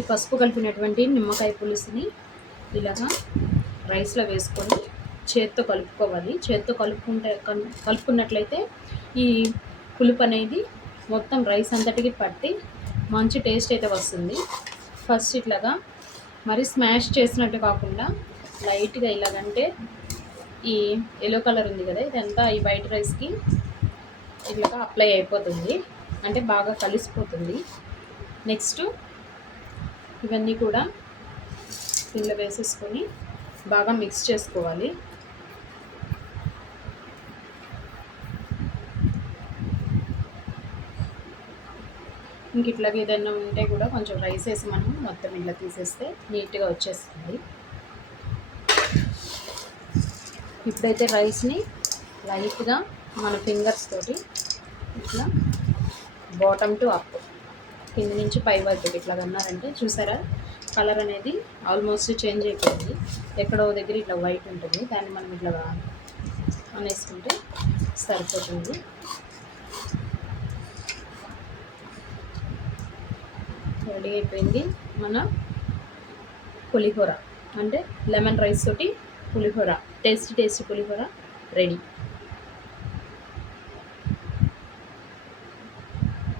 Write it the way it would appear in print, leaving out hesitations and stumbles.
ఈ పసుపు కలిపినటువంటి నిమ్మకాయ పులుసుని ఇలాగా రైస్లో వేసుకొని చేత్తో కలుపుకోవాలి. చేత్తో కలుపుకున్నట్లయితే ఈ పులుపు అనేది మొత్తం రైస్ అంతటికి పట్టి మంచి టేస్ట్ అయితే వస్తుంది. ఫస్ట్ ఇట్లాగా మరి స్మాష్ చేసినట్టు కాకుండా లైట్గా ఇలాగంటే ఈ ఎల్లో కలర్ ఉంది కదా, ఇదంతా ఈ వైట్ రైస్కి ఇట్లాగా అప్లై అయిపోతుంది, అంటే బాగా కలిసిపోతుంది. నెక్స్ట్ ఇవన్నీ కూడా ఇందులో వేసేసుకొని బాగా మిక్స్ చేసుకోవాలి. ఇంక ఇట్లాగే ఏదైనా ఉంటే కూడా కొంచెం రైస్ వేసి మనం మొత్తం ఇలా తీసేస్తే నీట్గా వచ్చేస్తుంది. ఇప్పుడైతే రైస్ని లైట్గా మన ఫింగర్స్ తోటి ఇట్లా బాటమ్ టు అప్, కింద నుంచి పై వైపు ఇట్లా అన్నారంటే చూసారా, కలర్ అనేది ఆల్మోస్ట్ చేంజ్ అయిపోయింది. ఎక్కడో దగ్గర ఇట్లా వైట్ ఉంటుంది, దాన్ని మనం ఇట్లా అనేసుకుంటే సరిపోతుంది. రెడీ అయిపోయింది మన పులిహోర, అంటే లెమన్ రైస్ తోటి పులిహోర, టేస్టీ పులిహోర రెడీ.